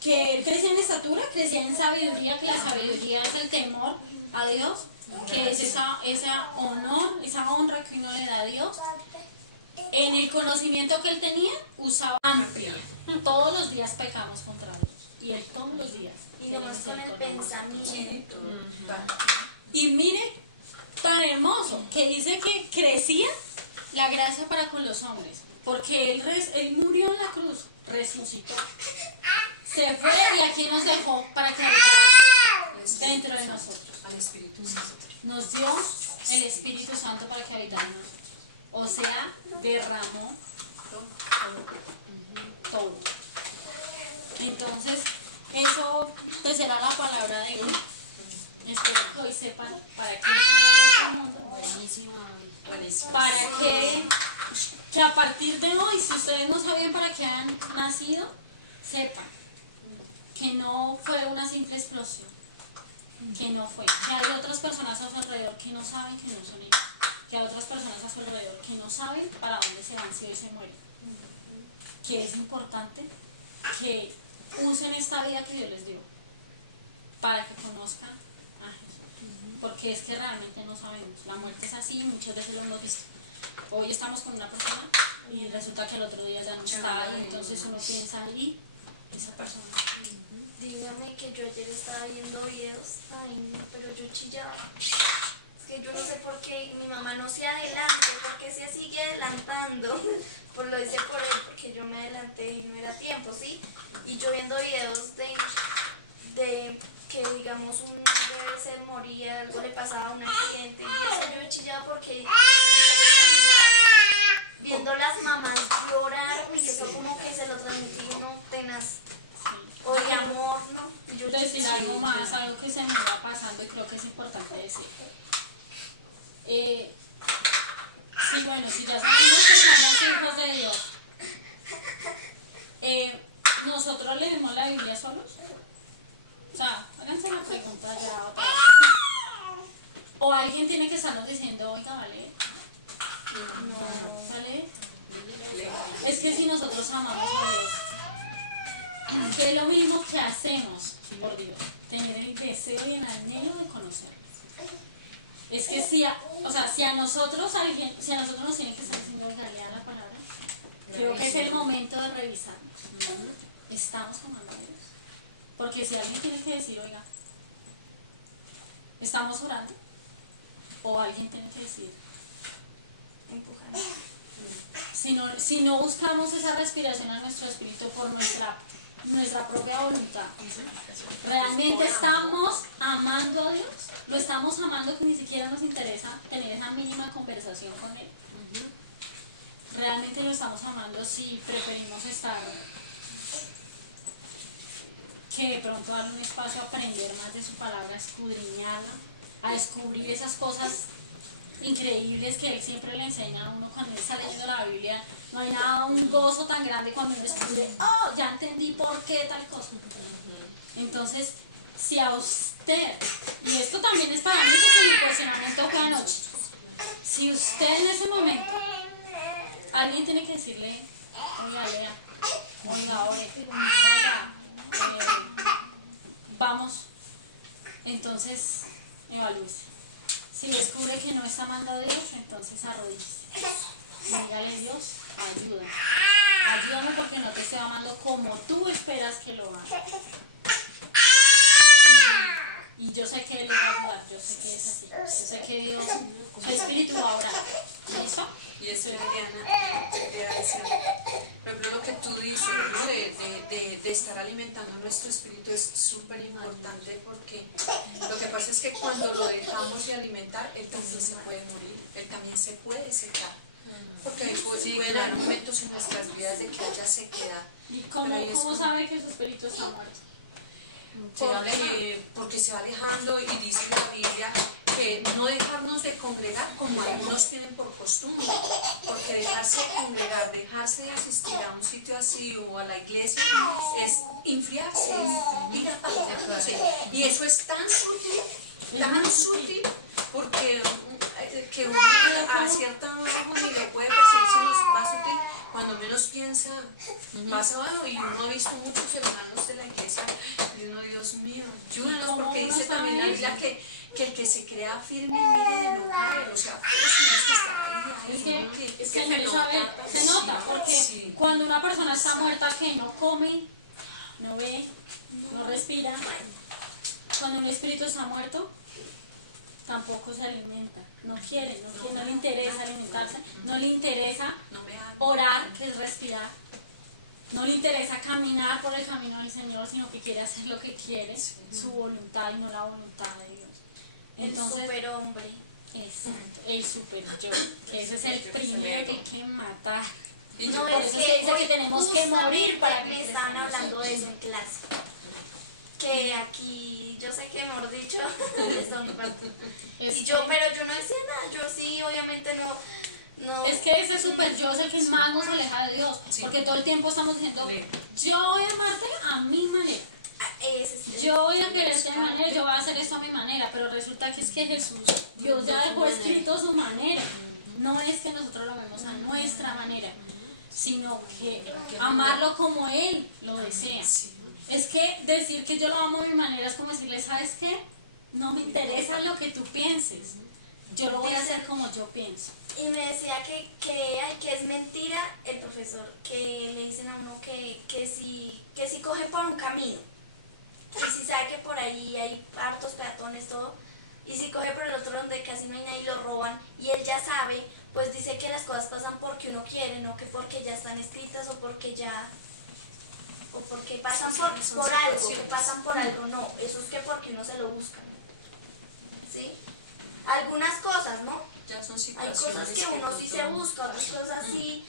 que él crecía en estatura, crecía en sabiduría, que la sabiduría es el temor a Dios, que es esa honra que uno le da a Dios. En el conocimiento que él tenía, usaba amplia. Todos los días pecamos contra Dios. Y él todos los días. Y nomás con el pensamiento. Y mire, tan hermoso, que dice que crecía la gracia para con los hombres. Porque él murió en la cruz, resucitó. Se fue y aquí nos dejó para que habitara dentro de nosotros. Al Espíritu Santo. Nos dio el Espíritu Santo para que habitara en nosotros. O sea, derramó todo. Entonces, eso pues será la palabra de hoy. Espero que hoy sepan para qué para que a partir de hoy, si ustedes no sabían para qué han nacido, sepan que no fue una simple explosión, que no fue, que hay otras personas a su alrededor que no saben que no son ellos, que hay otras personas a su alrededor que no saben para dónde se van si hoy se mueren, que es importante que usen esta vida que Dios les dio para que conozcan a Jesús, porque es que realmente no sabemos, la muerte es así y muchas veces lo hemos visto. Hoy estamos con una persona y resulta que el otro día ya no está y entonces uno piensa y esa persona. Dígame que yo ayer estaba viendo videos, ay no, pero yo chillaba. Es que yo no sé por qué mi mamá no se adelante, porque se sigue adelantando. Pues lo hice por él, porque yo me adelanté y no era tiempo, ¿sí? Y yo viendo videos de que digamos un bebé se moría, algo le pasaba, un accidente, y eso yo chillaba porque viendo las mamás llorar, y eso como que se lo transmití, no, tenaz. O de amor, ¿no? Yo decir algo más, algo que se me va pasando y creo que es importante decir. Sí, bueno, si ya sabemos que somos hijos de Dios, ¿nosotros leemos la Biblia solos? O sea, háganse la pregunta ya otra vez. O alguien tiene que estarnos diciendo, oiga, ¿vale? No, ¿vale? Es que si nosotros amamos a Dios, que es lo mismo que hacemos por Dios, tener el deseo y el anhelo de conocerlo. Es que si a nosotros nos tienen que estar diciendo, oiga, lea la palabra, creo que es el momento de revisar. Estamos amando a Dios. Porque si alguien tiene que decir, oiga, estamos orando, o alguien tiene que decir, empujando. Si no buscamos esa respiración a nuestro espíritu por nuestra propia voluntad, realmente estamos amando a Dios, lo estamos amando que ni siquiera nos interesa tener esa mínima conversación con Él. Realmente lo estamos amando si preferimos estar, que de pronto darle un espacio a aprender más de su palabra, a escudriñarla, a descubrir esas cosas increíbles que Él siempre le enseña a uno cuando Él está leyendo la Biblia. No hay nada, un gozo tan grande cuando uno descubre, oh, ya entendí por qué tal cosa. Entonces, si a usted, y esto también es para mí porque mi cuestionamiento fue anoche, si usted en ese momento, alguien tiene que decirle, oiga, lea, oiga, ore, oiga, vamos, entonces evalúese. Si descubre que no está amando a Dios, entonces arrodíllese. Dígale, Dios, ayúdame. Ayúdame porque no te estoy amando como tú esperas que lo haga. Y yo sé que Él le va a ayudar, yo sé que es así. Yo sé que Dios, su Espíritu va a orar. ¿Listo? Y eso, Liliana, quería decir, por ejemplo, lo que tú dices, ¿no? de estar alimentando nuestro espíritu es súper importante, porque lo que pasa es que cuando lo dejamos de alimentar, Él también se puede morir, Él también se puede secar. Porque pueden haber momentos en nuestras vidas de que haya sequedad. ¿Y cómo sabe que su espíritu está muerto? Porque se va alejando, y dice la Biblia que no dejarnos de congregar como algunos tienen por costumbre, porque dejarse de congregar, dejarse de asistir a un sitio así o a la iglesia es enfriarse, es ir apartándose, y eso es tan sutil, porque que uno a cierta hora ni le puede percibir, se nos va sutil, cuando menos piensa, pasa abajo. Y uno ha visto muchos hermanos de la iglesia diciendo, Dios mío, ayúdanos, porque dice también la Biblia que el que se crea firme mire de no caer, o sea, es que se nota, porque cuando una persona está muerta, que no come, no ve, no respira, cuando un espíritu está muerto, tampoco se alimenta, no le interesa alimentarse, no le interesa orar, que es respirar, no le interesa caminar por el camino del Señor, sino que quiere hacer lo que quiere, su voluntad y no la voluntad de Dios. Entonces, el superhombre. Exacto, el super yo, que ese es el primero que hay que matar. No, es que tenemos que morir para que me estaban hablando de eso en clase. Que aquí, yo sé que mejor dicho, pero yo no decía nada, yo sí, obviamente no. Es que ese super yo es el que más nos aleja de Dios, porque todo el tiempo estamos diciendo, yo voy a amarte a mi manera. Yo voy a quererte a mi manera, yo voy a hacer esto a mi manera, pero resulta que es que Jesús, Dios ya dejó escrito su manera. No es que nosotros lo vemos a nuestra manera, sino que amarlo como Él lo desea. Es que decir que yo lo amo a mi manera es como decirle, ¿sabes qué? No me interesa lo que tú pienses, yo lo voy a hacer como yo pienso. Y me decía que es mentira el profesor, que le dicen a uno que si coge por un camino, y si sabe que por ahí hay hartos peatones, todo, y si coge por el otro donde casi no hay nadie y lo roban, y él ya sabe, pues dice que las cosas pasan porque uno quiere, no que porque ya están escritas o porque pasan por algo, que pasan por algo, no, eso es que porque uno se lo busca, ¿sí? Algunas cosas, ¿no? Ya son hay cosas que uno sí se busca, otras cosas sí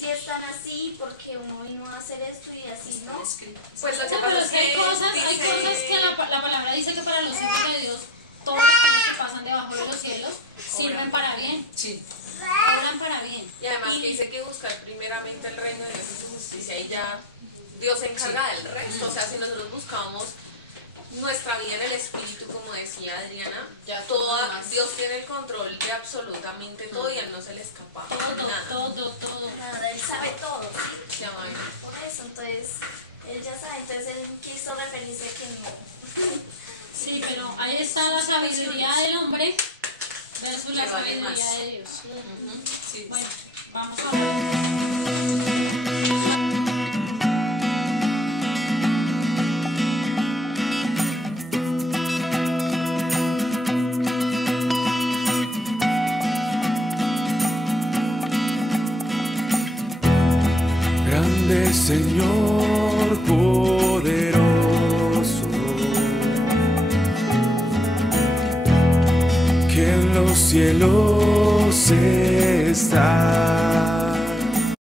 están así porque uno vino a hacer esto y así, ¿no? Pues lo que pasa es que hay cosas que la palabra dice que para los hijos de Dios todas las cosas que pasan debajo de los cielos sirven para bien. Sí. Obran para bien. Y además que dice que buscar primeramente el reino de Dios y su justicia, y ya Dios se encarga del resto. O sea, si nosotros buscamos nuestra vida en el espíritu, como decía Adriana, Dios tiene el control de absolutamente todo y a Él no se le escapa todo. Nada, Él sabe todo, ¿sí? Ya, bueno. Por eso, entonces, Él ya sabe, entonces Él quiso referirse que no. Sí, pero ahí está la sabiduría del hombre Es la que vale más. sabiduría de Dios. Sí. Bueno, vamos a ver. Grande Señor poderoso, que en los cielos está.